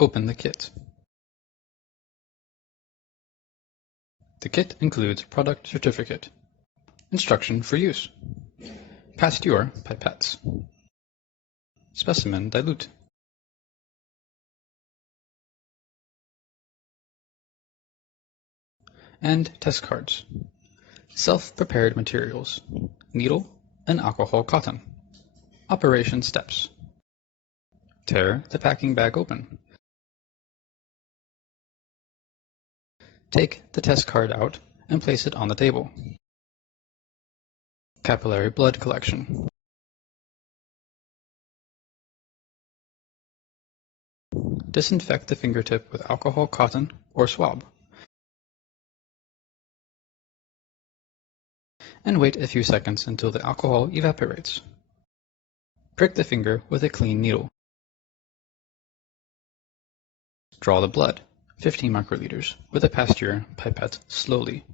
Open the kit. The kit includes product certificate, instruction for use, Pasteur pipettes, specimen dilute, and test cards, self-prepared materials, needle and alcohol cotton. Operation steps. Tear the packing bag open. Take the test card out and place it on the table. Capillary blood collection. Disinfect the fingertip with alcohol cotton or swab. And wait a few seconds until the alcohol evaporates. Prick the finger with a clean needle. Draw the blood, 15 microliters, with a Pasteur pipette slowly.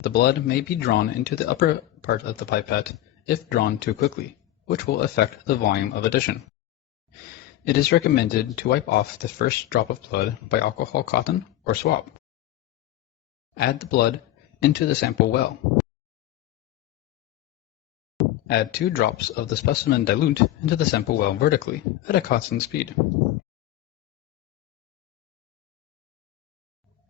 The blood may be drawn into the upper part of the pipette if drawn too quickly, which will affect the volume of addition. It is recommended to wipe off the first drop of blood by alcohol cotton or swab. Add the blood into the sample well. Add 2 drops of the specimen dilute into the sample well vertically at a constant speed.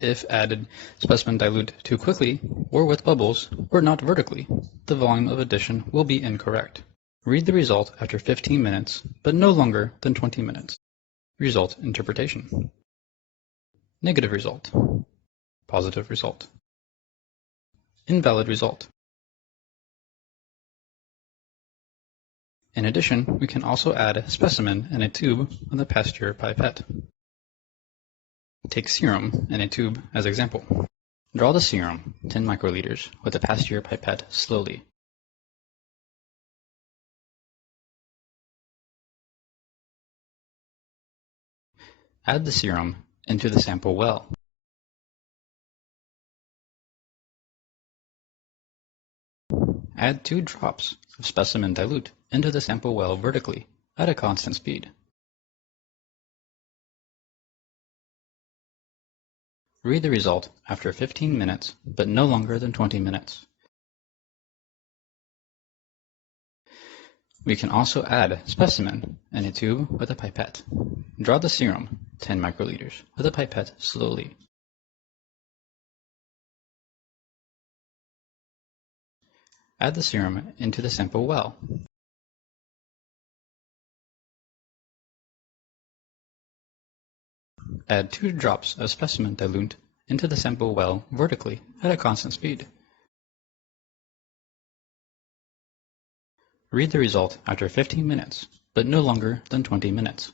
If added specimen dilute too quickly, or with bubbles, or not vertically, the volume of addition will be incorrect. Read the result after 15 minutes, but no longer than 20 minutes. Result interpretation. Negative result. Positive result. Invalid result. In addition, we can also add a specimen in a tube on the Pasteur pipette. Take serum in a tube as example. Draw the serum, 10 microliters, with a Pasteur pipette slowly. Add the serum into the sample well. Add 2 drops of specimen dilute into the sample well vertically at a constant speed. Read the result after 15 minutes, but no longer than 20 minutes. We can also add specimen in a tube with a pipette. Draw the serum, 10 microliters, with a pipette slowly. Add the serum into the sample well. Add 2 drops of specimen dilute into the sample well vertically at a constant speed. Read the result after 15 minutes, but no longer than 20 minutes.